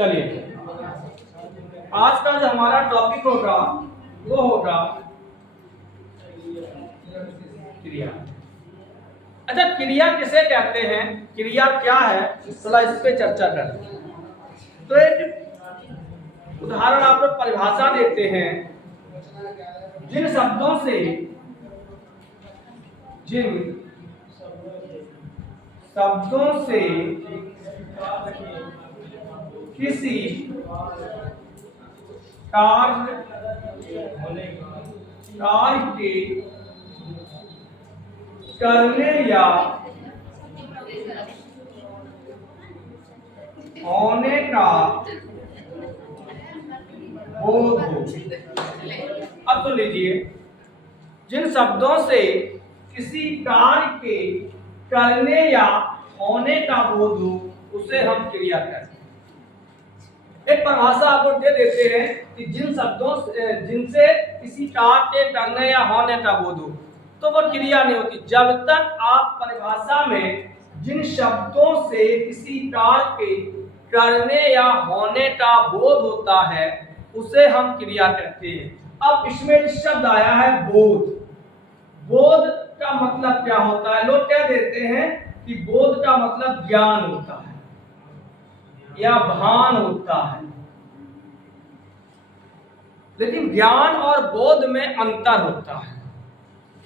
चलिए, आज का जो हमारा टॉपिक होगा वो होगा क्रिया। अच्छा, क्रिया किसे कहते हैं, क्रिया क्या है, थोड़ा इस पे चर्चा करें। तो एक उदाहरण आप लोग परिभाषा देते हैं, जिन शब्दों से किसी कार्य के करने या होने का बोध हो। अब तो लीजिए, जिन शब्दों से किसी कार्य के करने या होने का बोध हो उसे हम क्रिया कहते हैं। एक परिभाषा आपको दे देते हैं कि जिन शब्दों जिनसे किसी कार्य के करने या होने का बोध हो तो वो क्रिया नहीं होती। जब तक आप परिभाषा में जिन शब्दों से किसी कार्य के करने या होने का बोध होता है उसे हम क्रिया कहते हैं। अब इसमें जो शब्द आया है बोध, बोध का मतलब क्या होता है? लोग कह देते हैं कि बोध का मतलब ज्ञान होता है या भान होता है, लेकिन ज्ञान और बोध में अंतर होता है।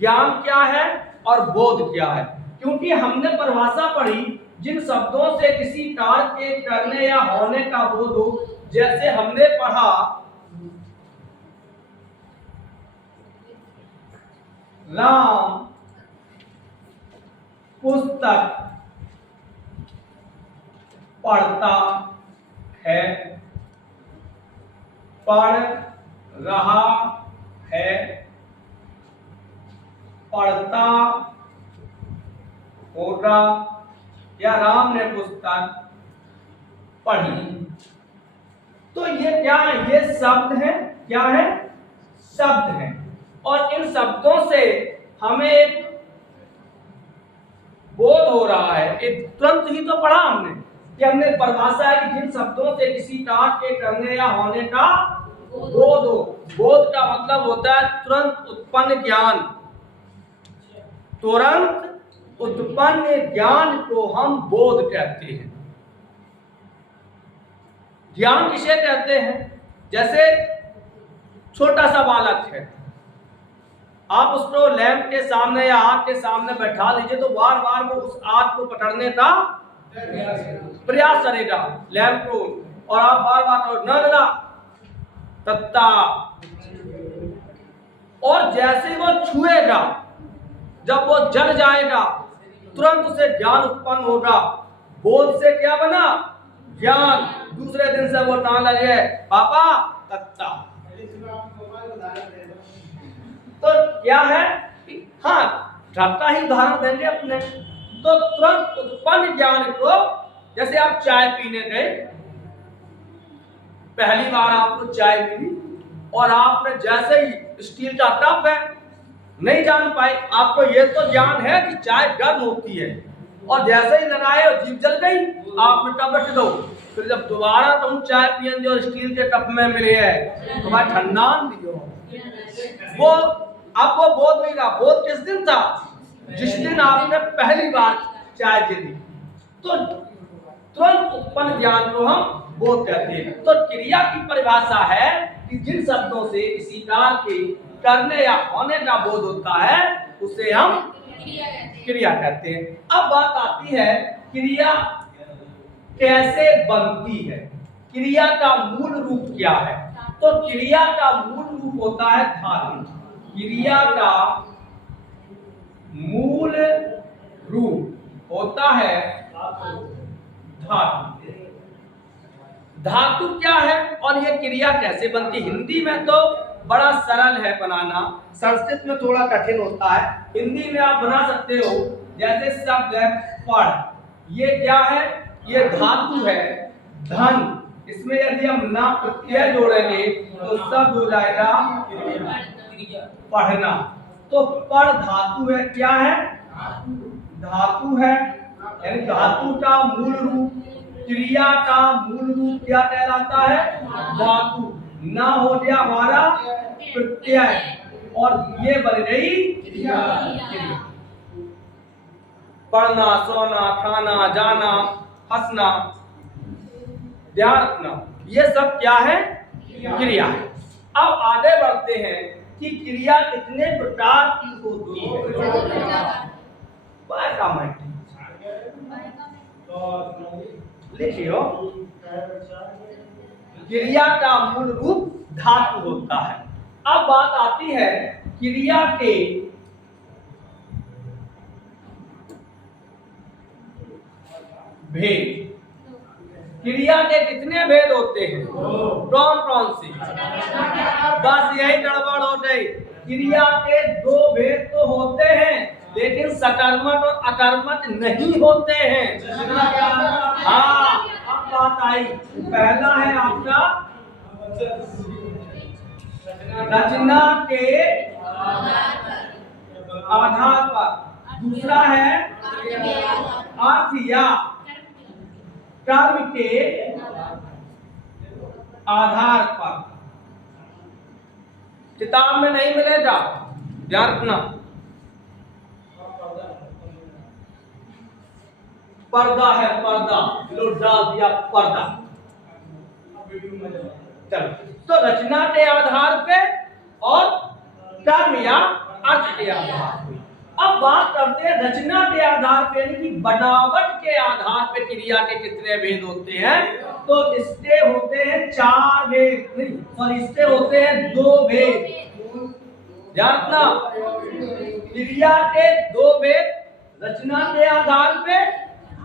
ज्ञान क्या है और बोध क्या है? क्योंकि हमने परिभाषा पढ़ी, जिन शब्दों से किसी कार्य के करने या होने का बोध हो। जैसे हमने पढ़ा राम पुस्तक पढ़ता है, पढ़ रहा है, पढ़ता होगा, या राम ने पुस्तक पढ़ी। तो ये क्या है? ये शब्द है। क्या है? शब्द है। और इन शब्दों से हमें एक बोध हो रहा है। एक तुरंत ही तो पढ़ा हमने कि हमने परिभाषा है कि जिन शब्दों से किसी कार्य के करने या होने का बोध हो। बोध का मतलब होता है तुरंत उत्पन्न ज्ञान। तुरंत उत्पन्न ज्ञान को हम बोध कहते हैं। ज्ञान किसे कहते हैं? जैसे छोटा सा बालक है, आप उसको लैंप के सामने या आग के सामने बैठा लीजिए तो बार बार वो उस आग को पकड़ने का प्रयास करेगा, लैंप को, और आप बार बार न तत्ता, और जैसे वो छुएगा, जब वो जल जाएगा तुरंत उसे ज्ञान उत्पन्न होगा। बोध से क्या बना? ज्ञान। दूसरे दिन से वो टांग लगे पापा तत्ता। तो क्या है? हाँ, झटका ही उदाहरण देंगे अपने। तो तुरंत उत्पन्न ज्ञान को, जैसे आप चाय पीने गए, पहली बार आपको चाय मिली और आपने जैसे ही स्टील का कप है, नहीं जान पाए, आपको ये तो ज्ञान है कि चाय गर्म होती है, और जैसे ही लगाए और जीभ जल गई, आपने कप रख दो। फिर जब दोबारा तुम चाय पियेंगे और स्टील के कप में मिले है तो भाई ठंडा दियो। वो अब वो बोध नहीं रहा। बोध किस दिन था? जिस दिन आपने पहली बार चाय पी। तो तुरंत उत्पन्न ज्ञान को हम बोध कहते हैं। तो क्रिया की परिभाषा है कि जिन शब्दों से किसी कार्य के करने या होने का बोध होता है उसे हम क्रिया कहते हैं। अब बात आती है क्रिया कैसे बनती है, क्रिया का मूल रूप क्या है? तो क्रिया का मूल रूप होता है धातु। क्रिया का मूल रूप होता है धातु। धातु क्या है और यह क्रिया कैसे बनती? हिंदी में तो बड़ा सरल है बनाना, संस्कृत में थोड़ा कठिन होता है। हिंदी में आप बना सकते हो। जैसे शब्द है पढ़, ये क्या है? ये धातु है धन। इसमें यदि हम ना प्रत्यय जोड़ेंगे तो शब्द हो जाएगा पढ़ना। तो पढ़ धातु है। क्या है? धातु है, यानी धातु का मूल रूप क्रिया का मूल रूप क्या कहलाता है? धातु। ना हो गया हमारा प्रत्यय और ये बन गई क्रिया। पढ़ना, सोना, खाना, जाना, हंसना, ध्यान रखना, ये सब क्या है? क्रिया है। अब आगे बढ़ते हैं कि क्रिया कितने प्रकार की होती है। लिखियो, क्रिया का मूल रूप धातु होता है। अब बात आती है क्रिया के भेद। क्रिया के कितने भेद होते हैं? कौन कौन से? बस यही गड़बड़ हो गई। क्रिया के दो भेद तो होते हैं, लेकिन सकर्मक और अकर्मक नहीं होते हैं। हाँ, अब बात आई। पहला है आपका रचना के आधार पर, दूसरा है अर्थ या कर्म के आधार पर। किताब में नहीं मिलेगा, ध्यान रखना। पर्दा है, पर्दा लो डाल दिया पर्दा। चलो, तो रचना के आधार पे और कर्म या अर्थ के आधार पे। अब बात करते हैं रचना के आधार पे, यानी कि बनावट के आधार पे क्रिया के कितने भेद होते हैं। तो इसके होते हैं 4 भेद, नहीं सॉरी, इसके होते हैं 2 भेद। ध्यान रखना, क्रिया के 2 भेद, रचना के आधार पे,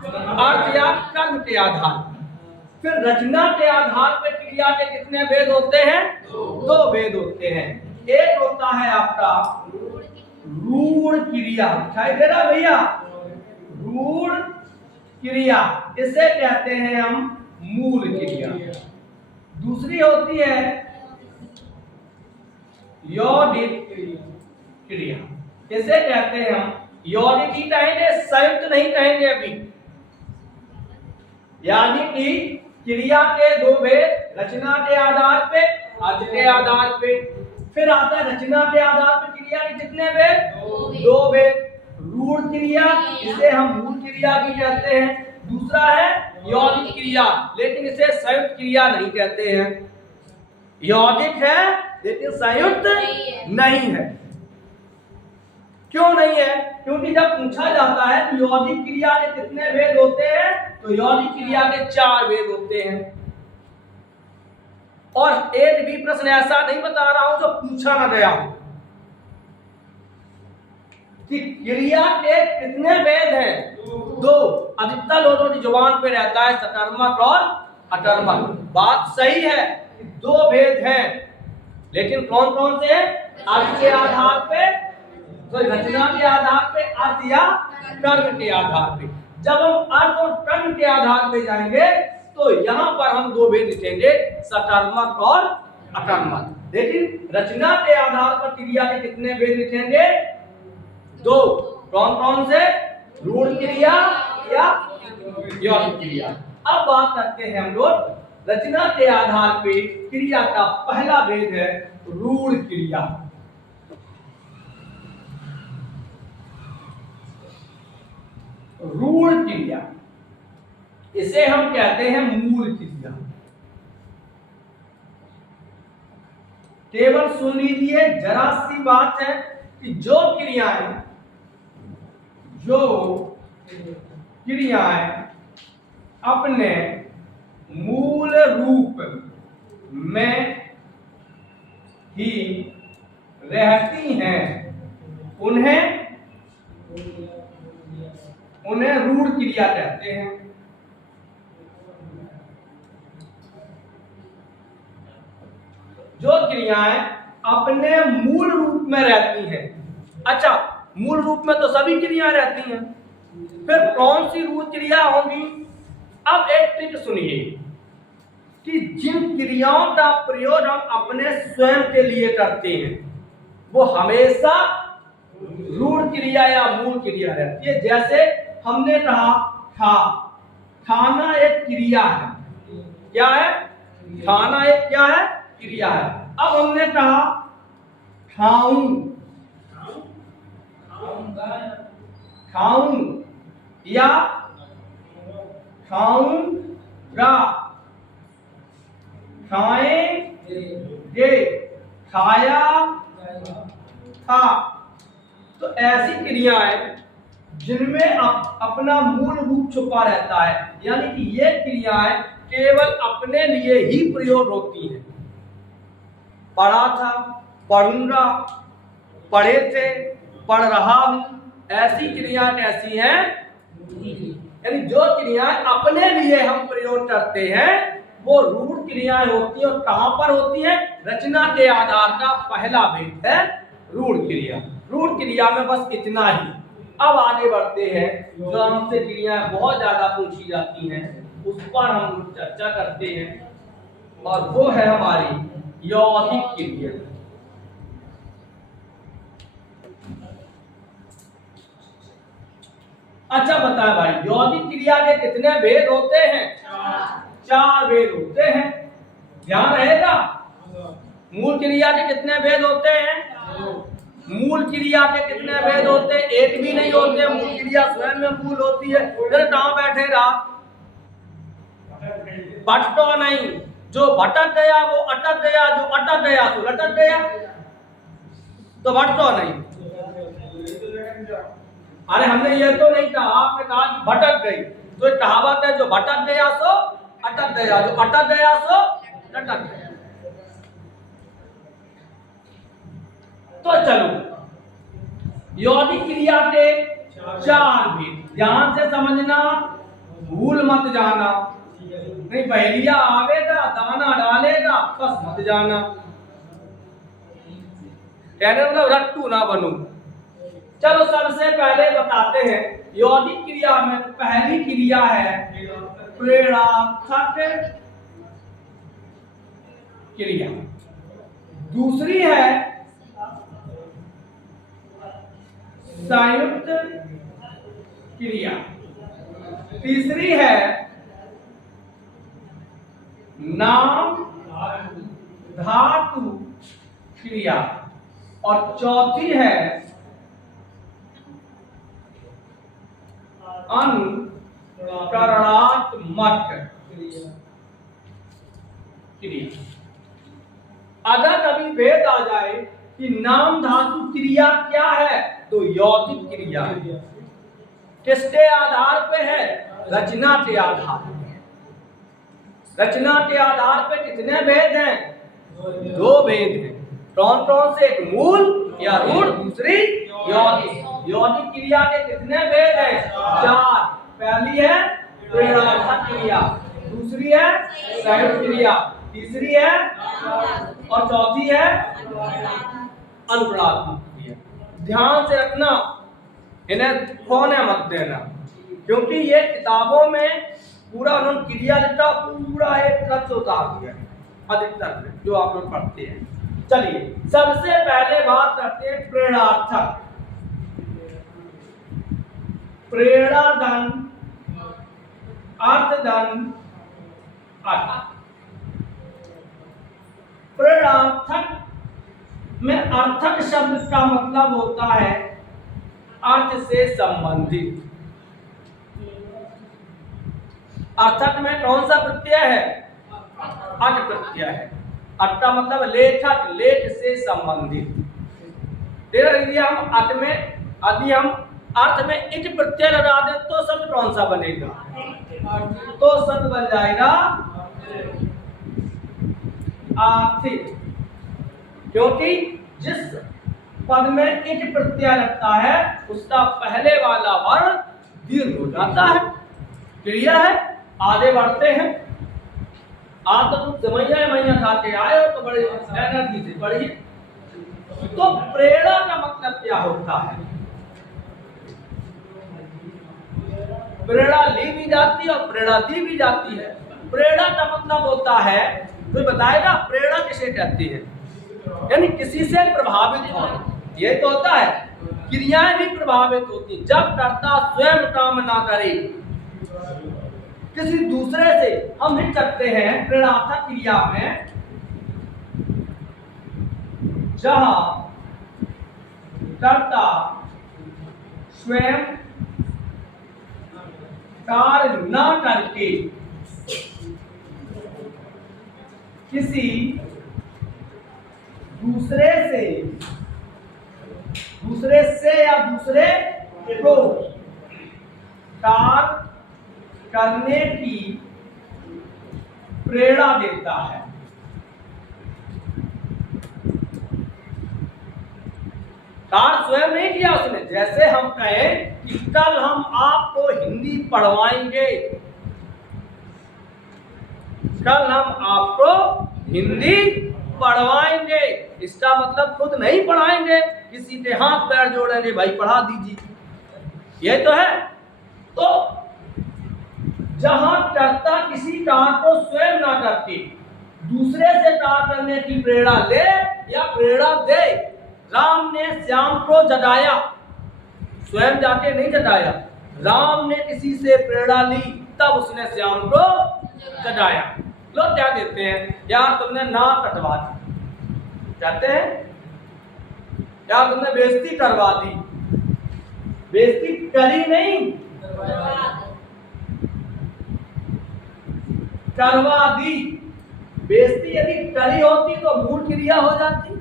अर्थ या कर्म के आधार पे। फिर रचना के आधार पे क्रिया के कितने भेद होते हैं? 2 भेद होते हैं। एक होता है आपका रूढ़ क्रिया, दिखाई दे रहा भैया? रूढ़ क्रिया, इसे कहते हैं हम मूल क्रिया। दूसरी होती है यौगिक क्रिया, इसे कहते हैं हम यौगिक ही कहेंगे, संयुक्त नहीं कहेंगे अभी। यानी कि क्रिया के 2 भेद, रचना के आधार पे, अर्थ के आधार पे। फिर आता है रचना के आधार पर क्रिया के कितने भेद? 2 भेद। रूढ़ क्रिया, इसे हम मूल क्रिया भी कहते हैं। दूसरा है यौगिक क्रिया, लेकिन इसे संयुक्त क्रिया नहीं कहते हैं। यौगिक है लेकिन संयुक्त नहीं है। क्यों नहीं है? क्योंकि जब पूछा जाता है कि यौगिक क्रिया के कितने भेद होते हैं, तो यौगिक क्रिया के 4 भेद होते हैं। और एक भी प्रश्न ऐसा नहीं बता रहा हूं जो पूछा ना गया हो कि क्रिया के कितने भेद हैं। 2। अधिकतर लोगों की जुबान पे रहता है सकर्मक और अकर्मक। बात सही है, 2 भेद हैं, लेकिन कौन कौन से हैं? अर्थ के आधार पे, रचना के आधार पे, अर्थ या कर्म के आधार पे। जब हम अर्थ और कर्म के आधार पे जाएंगे तो यहाँ पर हम 2 भेद लिखेंगे, सकर्मक और अकर्मक। लेकिन रचना के आधार पर क्रिया के कितने भेद लिखेंगे? 2। कौन कौन से? रूढ़ क्रिया या यौगिक क्रिया। अब बात करते हैं हम लोग रचना के आधार पे क्रिया का पहला भेद है रूढ़ क्रिया। रूढ़ क्रिया, इसे हम कहते हैं मूल क्रिया। केवल सुन लीजिए, जरा सी बात है कि जो क्रियाएं अपने मूल रूप में ही रहती हैं, उन्हें रूढ़ क्रिया कहते हैं। जो क्रियाएं अपने मूल रूप में रहती हैं। अच्छा, मूल रूप में तो सभी क्रियाएं रहती हैं, फिर कौन सी रूढ़ क्रिया होगी? अब एक ट्रिक सुनिए कि जिन क्रियाओं का प्रयोग हम अपने स्वयं के लिए करते हैं वो हमेशा रूढ़ क्रिया या मूल क्रिया रहती है। जैसे हमने कहा खा, खाना एक क्रिया है। क्या है? खाना एक क्या है? क्रिया है। अब हमने कहा खाऊं, खाऊं या खाऊंगा, खाएंगे, खाया था। तो ऐसी क्रियाएं जिनमें अपना मूल रूप छुपा रहता है, यानी कि ये क्रियाएं केवल अपने लिए ही प्रयोग होती हैं। पढ़ा था, पढ़ूंगा, पढ़े थे, पढ़ रहा हूं, ऐसी क्रियाएं कैसी हैं? यानी जो क्रियाएं अपने लिए हम प्रयोग करते हैं वो रूढ़ क्रियाएं होती हैं। और कहां पर होती हैं? रचना के आधार का पहला भेद है रूढ़ क्रिया। रूढ़ क्रिया में बस इतना ही। अब आगे बढ़ते हैं, जो हमसे क्रियाएं बहुत ज्यादा पूछी जाती हैं उस पर हम चर्चा करते हैं, और वो है हमारी यौगिक क्रिया। अच्छा बताएं भाई, यौगिक क्रिया के कितने भेद होते हैं? चार भेद होते हैं। ध्यान रहेगा। मूल क्रिया के कितने भेद होते हैं? मूल क्रिया के कितने भेद होते हैं? एक भी नहीं होते। मूल क्रिया स्वयं में मूल होती है। फिर कहां बैठे रहा? बटो नहीं, जो भटक गया वो अटक गया, जो अटक गया तो लटक गया, तो भटको नहीं। अरे हमने ये तो नहीं कहा, आपने कहा कि भटक गई, तो एक कहावत है, जो भटक गया सो अटक गया, जो अटक गया सो लटक गया। तो चलो, यौगिक क्रिया के चार भेद ध्यान से समझना, भूल मत जाना। नहीं पहेलिया आवेगा, दाना डालेगा, बस मत जाना। कहने मतलब रट्टू ना बनो। चलो सबसे पहले बताते हैं, यौगिक क्रिया में पहली क्रिया है प्रेरणार्थक क्रिया, दूसरी है संयुक्त क्रिया, तीसरी है नाम धातु क्रिया, और चौथी है अनुकरणात्मक क्रिया। अगर कभी भेद आ जाए कि नाम धातु क्रिया क्या है, तो यौगिक क्रिया है। किसके आधार पे है? रचना के आधार पे। रचना के आधार पे कितने भेद हैं? दो भेद हैं। कौन कौन से? एक मूल या रूढ़, दूसरी यौगिक। यौगिक क्रिया के कितने भेद हैं? चार। पहली है प्रेरणार्थक क्रिया, दूसरी है संयुक्त क्रिया, तीसरी है और चौथी है अनुकरणात्मक क्रिया। ध्यान से रखना, इन्हें खोने मत देना, क्योंकि ये किताबों में पूरा उन्होंने क्रिया लिखा, पूरा एक ट्रक उतार दिया अधिकतर जो आप लोग पढ़ते हैं। चलिए सबसे पहले बात करते हैं प्रेरणार्थक। प्रेरणा धन, अर्थ धन, अर्थ। प्रेरणार्थक में अर्थक शब्द का मतलब होता है अर्थ से संबंधित। अर्थक में कौन सा प्रत्यय है? अट प्रत्यय है। अट का मतलब लेखक, लेख से संबंधित। यदि हम अट में, यदि हम अर्थ में इट प्रत्यय लगा दे तो शब्द कौन सा बनेगा? तो शब्द बन जाएगा आर्थिक, क्योंकि जिस पद में इट प्रत्यय लगता है उसका पहले वाला वर्ण दीर्घ हो जाता है। क्लियर है? आगे बढ़ते हैं। आप तो कुछ समझ जाए, मैया खाते आए हो तो बड़े एनर्जी से पढ़िए। तो प्रेरणा का मतलब क्या होता है? प्रेरणा ली भी जाती है और प्रेरणा दी भी जाती है। प्रेरणा का मतलब होता है, कोई बताएगा प्रेरणा किसे कहती है? यानी किसी से प्रभावित होना। ये तो होता है, क्रियाएं भी प्रभावित होती। जब कर्ता स्वयं काम ना करे किसी दूसरे से हम लिख सकते हैं प्रेरणार्थक क्रिया में, जहां कर्ता स्वयं कार्य न करके किसी दूसरे से या दूसरे को कार्य करने की प्रेरणा देता है। कार्य स्वयं नहीं किया उसने। जैसे हम कहें कि कल हम आपको हिंदी पढ़वाएंगे, कल हम आपको हिंदी पढ़वाएंगे, इसका मतलब खुद नहीं पढ़ाएंगे, किसी के हाथ पैर जोड़ेंगे, भाई पढ़ा दीजिए, यही तो है। तो जहां कर्ता किसी कार्य को स्वयं ना करके दूसरे से कार्य करने की प्रेरणा ले या प्रेरणा दे। राम ने श्याम को जगाया, स्वयं जाके नहीं जगाया, राम ने किसी से प्रेरणा ली, तब उसने श्याम को जगाया। लोग क्या देते हैं, यार तुमने नाक कटवा दी, कहते हैं यार तुमने बेइज्जती करवा दी। बेइज्जती करी नहीं, करवा दी। बेइज्जती यदि करी होती तो मूल क्रिया हो जाती,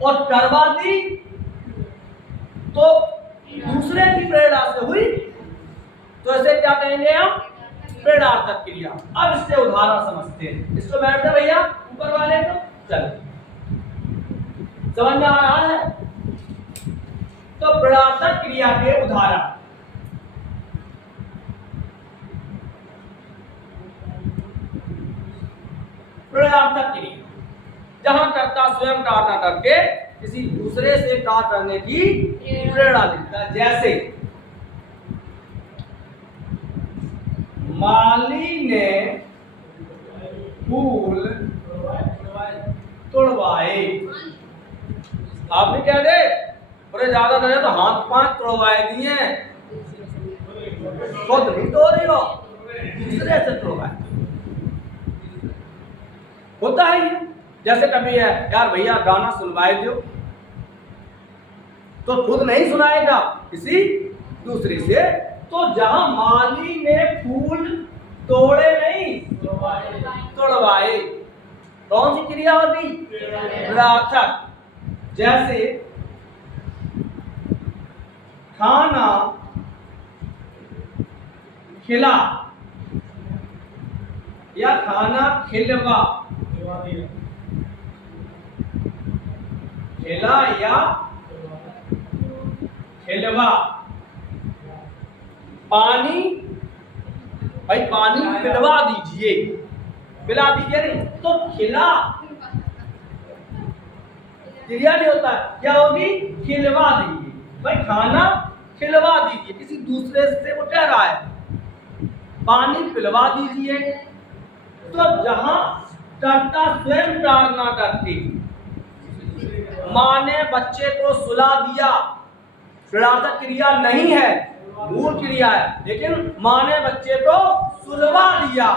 और करवा दी तो दूसरे की प्रेरणा से हुई, तो ऐसे क्या कहेंगे हम, प्रेरणार्थक क्रिया। अब इससे उदाहरण समझते हैं, इसको बैठ दे भैया ऊपर वाले को, चलो समझ में आ रहा है। तो प्रेरणार्थक क्रिया के उदाहरण, प्रेरणार्थक क्रिया जहां कर्ता स्वयं कार्य न करके किसी दूसरे से कार्य करने की प्रेरणा देता है। जैसे माली ने फूल तोड़वाए। आपने क्या दे, बड़े ज्यादा लगे तो हाथ पांच तोड़वाए दिए, खुद भी तोड़ी हो, दूसरे से तोड़वाए। होता है ये। जैसे कभी है यार भैया गाना सुनवाए दो, तो खुद नहीं सुनाएगा, किसी दूसरे से। तो जहां माली ने फूल तोड़े नहीं, तोड़वाए, कौन सी क्रिया होती, प्रेरणार्थक। जैसे खाना खिला या खाना खिलवा, खिला या खिलवा। पानी, भाई पानी पिलवा दीजिए, पिला दीजिए नहीं, तो खिला क्रिया नहीं होता, क्या होगी, खिलवा दीजिए। भाई खाना खिलवा दीजिए, किसी दूसरे से वो कह रहा है, पानी पिलवा दीजिए। तो जहां कर्ता स्वयं कार्य ना करती, माँ ने बच्चे को सुला दिया, प्रेरणार्थक क्रिया नहीं है, मूल क्रिया है, लेकिन माँ ने बच्चे को सुलवा दिया,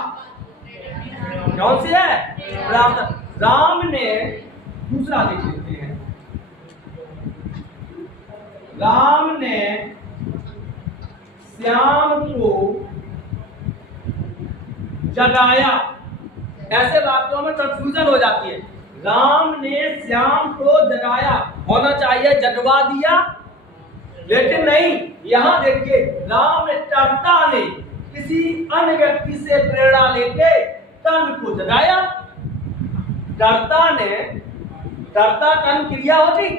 कौन सी है, प्रेरणार्थक। राम ने, दूसरा देख लेते हैं, राम ने श्याम को जगाया। ऐसे वाक्यों में कंफ्यूजन हो जाती है। राम ने श्याम को जगाया, होना चाहिए जगवा दिया, लेकिन नहीं। यहां देखिए, राम ने, कर्ता ने किसी अन्य व्यक्ति से प्रेरणा लेके कर्म को जगाया। कर्ता ने, कर्ता कर्म क्रिया होती,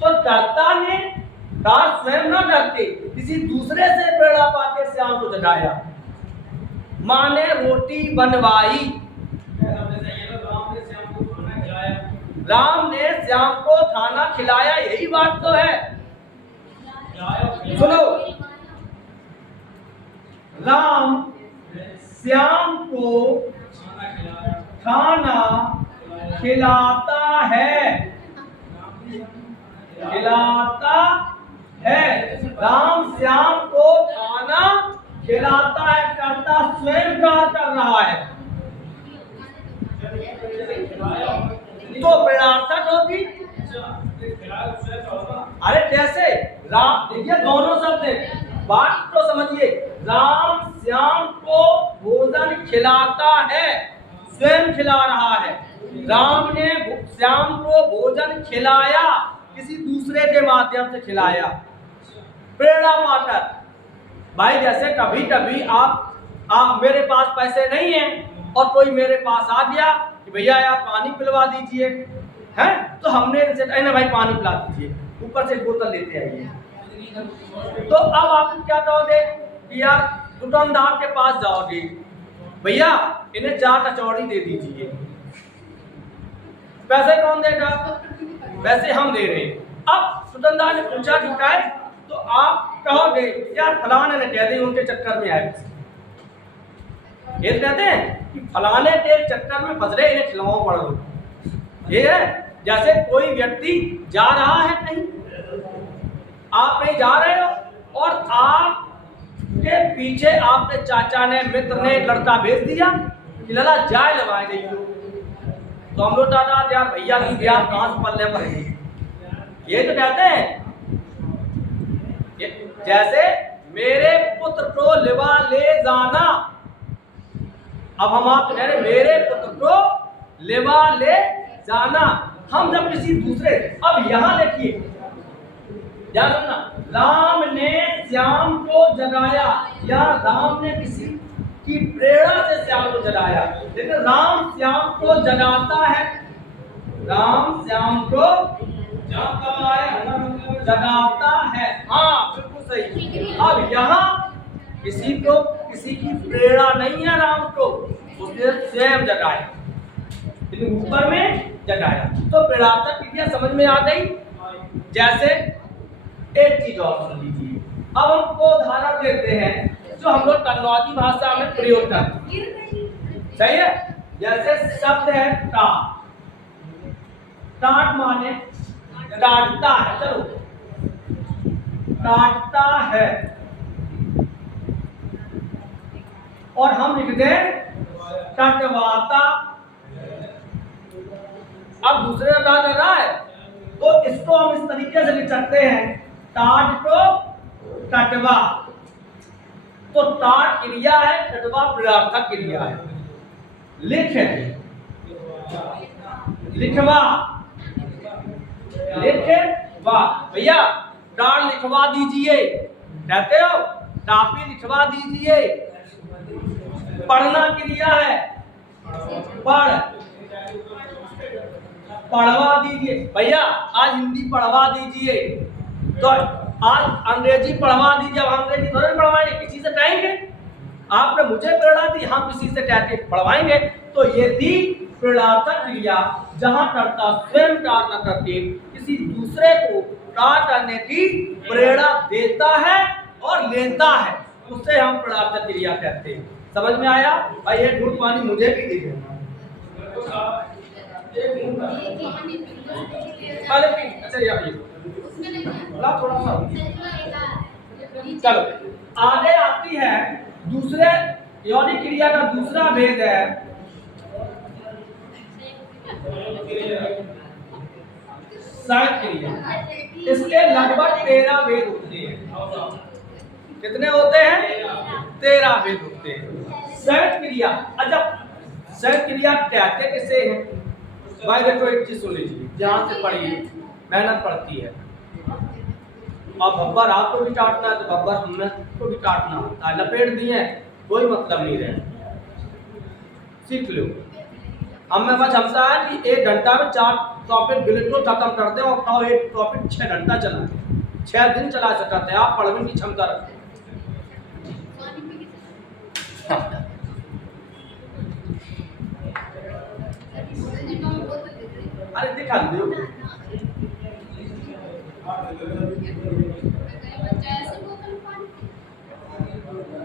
तो कर्ता ने कार्य स्वयं न करके किसी दूसरे से प्रेरणा पाके श्याम को जगाया। माँ ने रोटी बनवाई, राम ने श्याम को खाना खिलाया, यही बात तो है। सुनो, राम श्याम को खाना खिलाता है, खिलाता है। राम श्याम को खाना खिलाता है, करता स्वयं कार्य कर रहा है, तो प्रेरणार्थक होगी। अरे जैसे राम, देखिए दोनों शब्द हैं, बात तो समझिए। राम श्याम को भोजन खिलाता है, स्वयं खिला रहा है। राम ने श्याम को भोजन खिलाया, किसी दूसरे के माध्यम से खिलाया, प्रेरणा पाकर। भाई जैसे कभी कभी आप मेरे पास पैसे नहीं हैं और कोई मेरे पास आ गया कि भैया यार पानी पिलवा दीजिए, हैं, तो हमने इनसे कहा ना भाई पानी पिला दीजिए, ऊपर से बोतल लेते आइए। तो अब आप क्या कहोगे कि यार दुकानदार के पास जाओगे, भैया इन्हें 4 कचौड़ी दे दीजिए, पैसे कौन देगा? पैसे हम दे रहे हैं। अब दुकानदार ने पूछा कि क्या है, तो आप कहोगे यार फलाने ने कह दी उनके चक्कर में आए। ये कहते हैं कि फलाने के चक्कर में फंस रहे, इन्हें खिलाओ पड़ लो। ये है जैसे कोई व्यक्ति जा रहा है कहीं, आप कहीं जा रहे हो और आपके पीछे आपके चाचा ने, मित्र ने एक लड़का भेज दिया कि लला जाए लगा गई हो, तो हम लोग चाचा यार भैया की ब्याह कहां से पलने पड़ेगी। ये तो कहते हैं जैसे मेरे पुत्र को लिवा ले जाना। अब हम आपसे कह रहे मेरे पुत्र को लिवा ले जाना, हम जब किसी दूसरे, अब यहां देखिए ध्यान रखना, राम ने श्याम को जगाया या राम ने किसी की प्रेरणा से श्याम को जगाया। लेकिन राम श्याम को जगाता है, राम श्याम को जगाता है। हाँ बिल्कुल सही। अब यहाँ किसी की प्रेरणा नहीं है, राम को उसने स्वयं जगाया, ऊपर में जगाया। तो प्रेरणार्थक क्रिया समझ में आ गई। जैसे एक चीज और सुन लीजिए, अब हमको उदाहरण देते हैं जो हम लोग कन्नौजी भाषा में प्रयोग करते हैं, सही है। जैसे शब्द है टाट, टाट माने काटता है, चलो काटता है, और हम लिख दें कटवाता। अब दूसरे का क्या कर रहा है, तो इसको हम इस तरीके से लिख सकते हैं, टाट को कटवा। तो टाट क्रिया है, कटवा प्रेरणार्थक क्रिया है। लिख, लिखवा, लिखवा, भैया टाट लिखवा दीजिए, कहते हो टापी लिखवा दीजिए। पढ़ना क्रिया है, पढ़, पढ़वा दीजिए, भैया आज हिंदी पढ़वा दीजिए, तो आज अंग्रेजी पढ़वा दीजिए। अब अंग्रेजी थोड़े पढ़वाएंगे, किसी से कहेंगे, आपने मुझे प्रेरणा दी, हम किसी से कह के पढ़वाएंगे। तो ये थी प्रेरणार्थक क्रिया, जहां कर्ता स्वयं कार्य न करके किसी दूसरे को कार्य करने की प्रेरणा देता है और लेता है, उससे हम प्रेरणार्थक क्रिया कहते हैं। समझ में आया? भाई एक घूंट पानी मुझे भी दे देना। अच्छा यार ये थोड़ा सा चलो आगे आती है दूसरे यौनिक क्रिया का दूसरा भेद है सहज क्रिया। इसके लगभग 13 भेद होते हैं। कितने होते हैं? 13 भेद होते हैं। सहज क्रिया, अच्छा सहज क्रिया कहते किसे हैं? भाई देखो एक चीज सुन लीजिए, ध्यान से पढ़िए, मेहनत पड़ती है। अब बब्बर आपको भी काटना है तो बब्बर हमको भी काटना होता है, लपेट दिए कोई मतलब नहीं रहे, सीख लो। अब मेरे पास क्षमता है कि 1 घंटा में 4 टॉपिक बिल्कुल खत्म कर दें और कहो एक टॉपिक 6 घंटा चला, 6 दिन चला सकते हैं आप, पढ़ने की क्षमता रखते हैं। अरे दिखा दो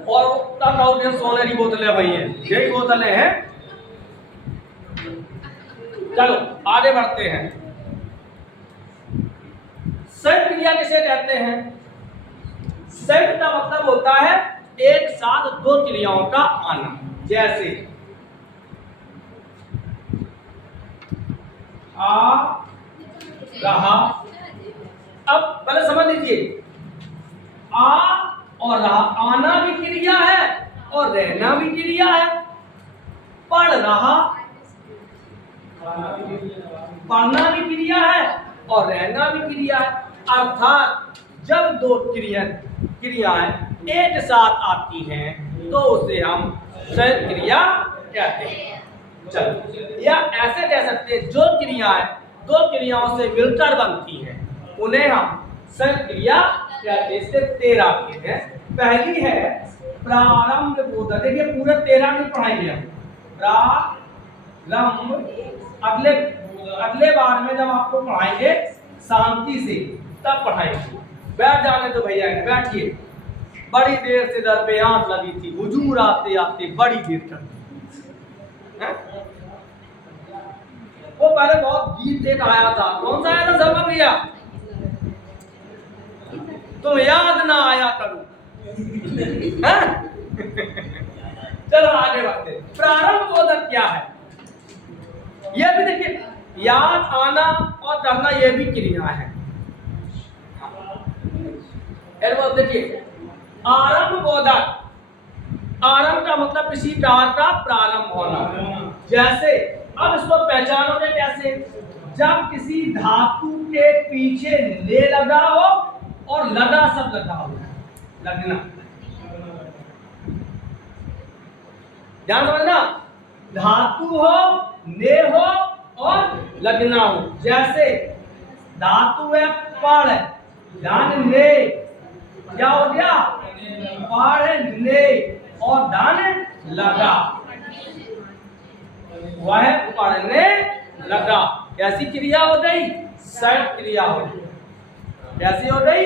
और तब सोने की बोतलें वही हैं, यही बोतलें हैं। चलो आगे बढ़ते हैं। संयुक्त क्रिया किसे कहते हैं? संयुक्त का मतलब होता है एक साथ दो क्रियाओं का आना। जैसे आ रहा, अब पहले समझ लीजिए, आ और रहा, आना भी क्रिया है और रहना भी क्रिया है। पढ़ रहा, पढ़ना भी क्रिया है और रहना भी क्रिया है। अर्थात जब दो क्रियाएं एक साथ आती हैं तो उसे हम संयुक्त क्रिया कहते हैं। चलो, या ऐसे कह सकते हैं जो क्रियाएं दो क्रियाओं से मिलकर बनती हैं उन्हें हम संयुक्त क्रिया कहते हैं। इससे 13 क्रिया हैं। पहली है प्रारंभ बोधक। देखिए पूरे 13 नहीं पढ़ाएंगे हम। प्रारंभ अगले बार में जब आपको पढ़ाएंगे शांति से तब पढ़ाएंगे। बैठ जाने तो भैया, बैठिए। बड़ी देर से दर पे आंख लगी थी, हुजूर आते आते बड़ी देर तक। वो पहले बहुत गीत एक आया था, कौन सा आया था सब भैया? तुम याद ना आया करो। चलो आगे बढ़ते। प्रारंभ बोधक क्या है? यह भी देखिए, याद आना और करना ये भी क्रिया है। देखिए आरंभ बोधक, आरंभ का मतलब किसी कार्य का प्रारंभ होना। जैसे अब इसको पहचानोगे कैसे? जब किसी धातु के पीछे ले लगा हो और लगा शब्द लगा हो। लगना, ध्यान समझना, धातु हो, ने हो और लगना हो। जैसे धातु है पढ़, ध्यान ने, क्या हो गया? पढ़ ने और दान लगा, वह पढ़ने लगा। कैसी क्रिया हो गई? संयुक्त क्रिया हो गई। कैसी हो गई?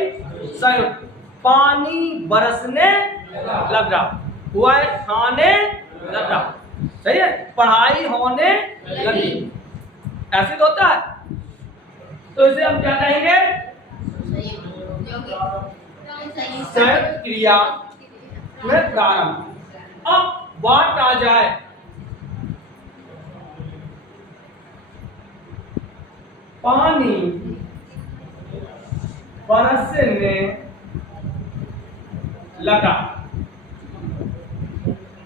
संयुक्त। पानी बरसने लगा, वह खाने लगा। सही है? पढ़ाई होने लगी। ऐसे तो होता है। तो इसे हम क्या कहेंगे? संयुक्त क्रिया में प्रारंभ। अब बात आ जाए पानी बरसने लगा,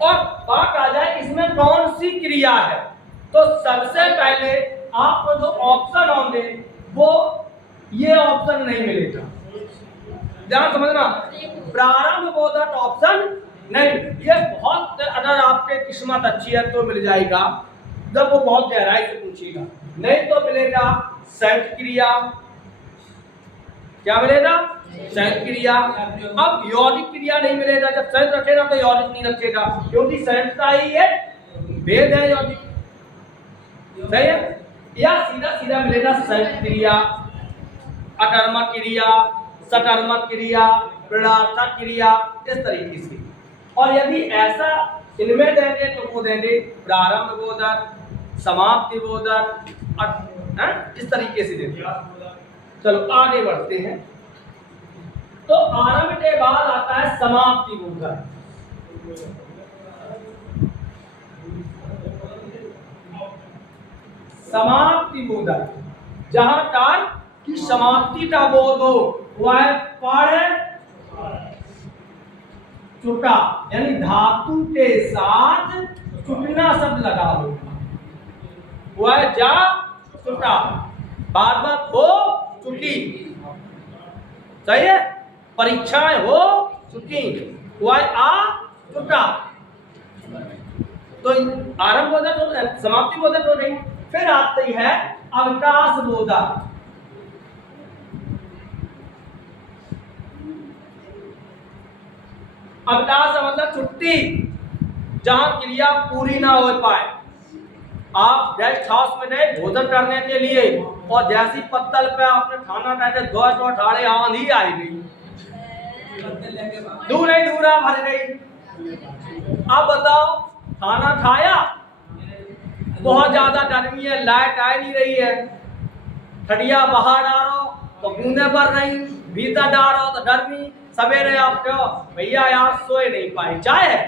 और बात आ जाए इसमें कौन सी क्रिया है। तो सबसे पहले आपको जो ऑप्शन होंगे वो ये ऑप्शन नहीं मिलेगा। ध्यान समझना, प्रारंभ बोधक ऑप्शन नहीं। ये बहुत, अगर आपके किस्मत अच्छी है तो मिल जाएगा, जब वो बहुत गहराई से पूछेगा। नहीं तो मिलेगा संयुक्त क्रिया। क्या मिलेगा? संयुक्त क्रिया। अब यौगिक क्रिया नहीं मिलेगा। जब संयुक्त रखेगा तो यौगिक नहीं रखेगा, क्योंकि संयुक्तता ही है, भेद है यौगिक। सही है? या सीधा सीधा मिलेगा संयुक्त क्रिया, अकर्मक क्रिया, सकर्मक क्रिया, ऋणार्थक क्रिया, इस तरीके से। और यदि ऐसा इनमें देंगे तो वो देंगे प्रारंभ बोधक, समाप्ति बोधक, इस तरीके से देंगे। चलो आगे बढ़ते हैं। तो आरंभ के बाद आता है समाप्ति बोधक। समाप्ति बोधक, जहां कार्य की समाप्ति का बोध हो, वह पढ़ चुका, यानी धातु के साथ चुकना शब्द लगा हो, वह जा चुका, बात बात हो चुकी। सही है? परीक्षाएं हो चुकी, वह आ चुका। तो आरंभ बोधक तो समाप्ति बोधक हो गई। फिर आती है अवकाश बोधक। अवकाश मतलब छुट्टी, जहां क्रिया पूरी ना हो पाए। आप गेस्ट हाउस में गए भोजन करने के लिए, और जैसी पत्तल पे आपने खाना खाके दो ठाड़े आंधी आई गई, दूर ही दूरा भर गई। अब बताओ, खाना खाया, बहुत ज्यादा गर्मी है, लाइट आ नहीं रही है, खटिया बाहर डालो तो बूंदे पड़ रही, भीतर डालो तो गर्मी, सवेरे आप कहो भैया यार सोए नहीं पाए, चाय है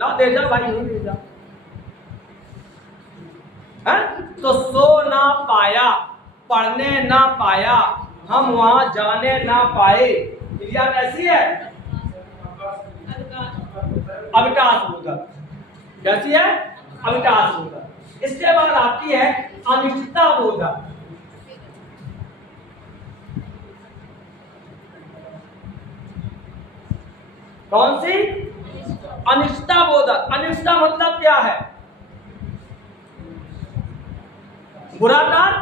ला दे जा भाई, नहीं दे जा है? तो सो ना पाया, पढ़ने ना पाया, हम वहां जाने ना पाए, क्रिया कैसी है? अविकाश बोधक। कैसी है? अविकाश बोधक। इसके बाद आती है अनिश्चितता बोधक। कौन सी? अनिश्चितता बोधक। अनिश्चितता मतलब क्या है? बुरा काट,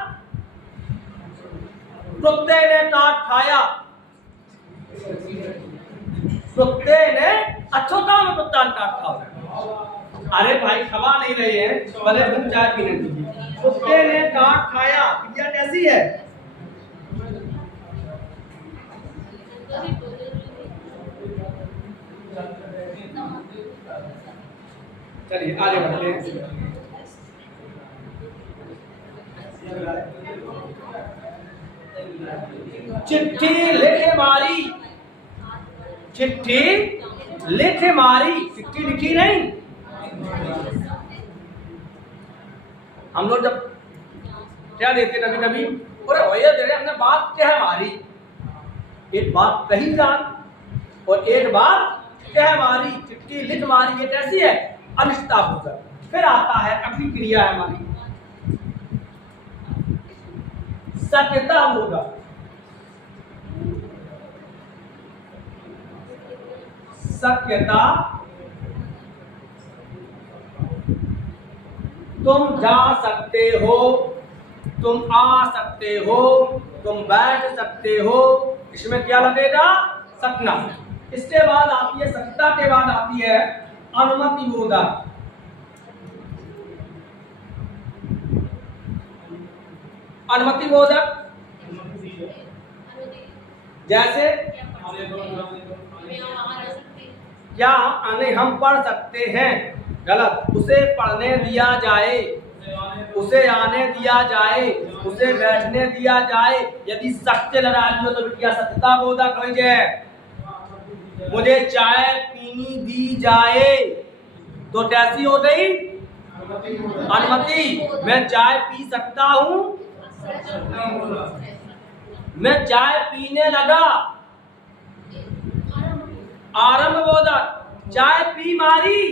कुत्ते ने काट खाया, कुत्ते ने अच्छो काम कुत्ता ने काट खाया। अरे भाई खवा नहीं रहे हैं, पहले तुम चाय पीने दीजिए। कुत्ते ने काट खाया, क्रिया कैसी है? चलिए आगे बढ़ते हैं। चिट्ठी लिख मारी, चिट्ठी लिख मारी, चिट्ठी लिखी नहीं। हम लोग जब क्या देते कभी कभी, अरे भैया दे हमने बात क्या मारी, एक बात कही जान और एक बात क्या मारी, चिट्ठी लिख मारी, ये कैसी है? अनिश्चितता बोधक। फिर आता है अगली क्रिया है हमारी सत्यता बोधक। सत्यता, तुम जा सकते हो, तुम आ सकते हो, तुम बैठ सकते हो, इसमें क्या लगेगा? सकना। इसके बाद आती है सत्यता के बाद आती है अनुमति बोधक। अनुमति बोधक जैसे क्या? नहीं, हम पढ़ सकते हैं, गलत। उसे पढ़ने दिया जाए, उसे आने दिया जाए, उसे बैठने दिया जाए। यदि सत्य लड़ाई हो तो बिटिया सत्यता बोधक हो जाए। मुझे चाय पीनी दी जाए तो कैसी हो गई? अनुमति। मैं चाय पी सकता हूँ, मैं चाय पीने लगा, आरंभ बोधक। चाय पी मारी,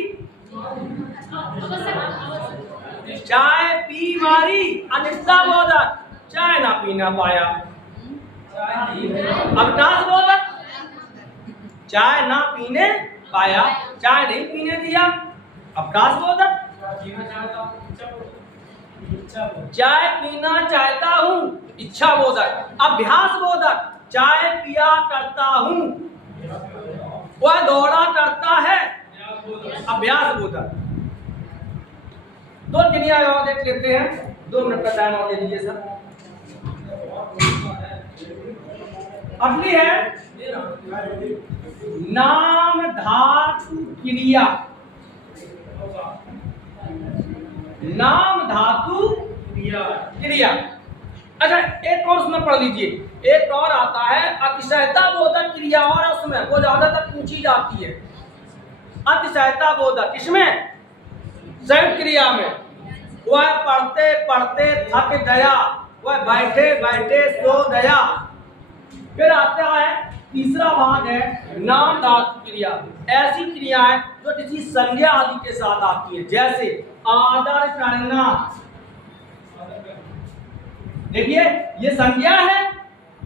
चाय पी मारी, अनिश्चितता बोधक। चाय ना पीना पाया, अविकाश बोधक। चाय ना पीने पाया, चाय नहीं पीने दिया, अवकाश बोधक। चाय पीना चाहता हूँ, इच्छा बोधक। अभ्यास बोधक। चाय पिया करता हूँ, वह दौड़ा करता है, अभ्यास बोधक। दो क्रिया और देख लेते हैं, 2 मिनट का टाइम और दे दीजिए सर। अगली है नाम धातु क्रिया। नाम धातु क्रिया। अच्छा एक और उसमें पढ़ लीजिए, एक और आता है अतिशयता बोधक क्रिया, और उसमें वो ज्यादातर पूछी जाती है। अतिशयता बोधक किसमें? संयुक्त क्रिया में। वह पढ़ते पढ़ते थक गया, वह बैठे बैठे सो गया। फिर आता है तीसरा भाग है नाम धातु क्रिया। ऐसी क्रिया है जो किसी संज्ञा आदि के साथ आती है, जैसे आदर करना। देखिए ये संज्ञा है,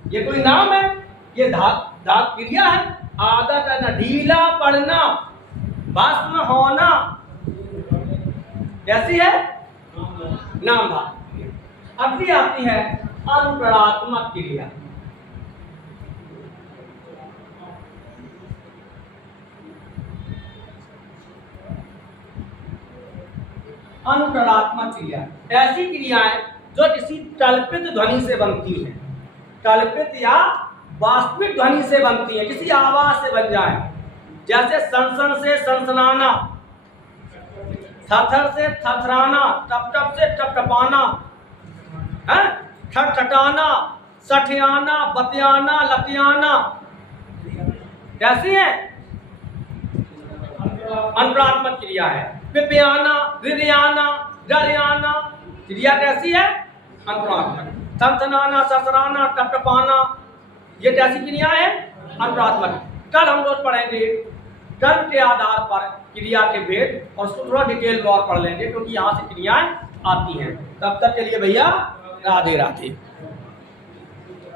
ये कोई नाम है, ये धातु क्रिया है। आदर करना, ढीला पड़ना, भस्म होना, कैसी है? नाम धातु क्रिया। अगली आती है अनुप्राणात्मक क्रिया। अनुप्राणात्मक क्रिया ऐसी क्रियाएं जो किसी कल्पित ध्वनि से बनती हैं, कल्पित या वास्तविक ध्वनि से बनती हैं, किसी आवाज से बन जाए। जैसे सनसन से सनसनाना, थरथर से थरथराना, टपटप से टपटपाना, खटखटाना, सठियाना, बतियाना, लतियाना। कैसी है? अनुप्राणात्मक क्रिया है। पिपयाना, हृदयाना, जरयाना, क्रिया कैसी है? अनुप्राणात्मक। थनथनाना, ससराना, टपटपाना, ये कैसी क्रिया है? अनुप्राणात्मक। कल हम लोग पढ़ेंगे कर्म के आधार पर क्रिया के भेद और उसको थोड़ा डिटेल में और पढ़ लेंगे, क्योंकि यहाँ से क्रियाएं आती हैं। तब तक के लिए भैया राधे राधे।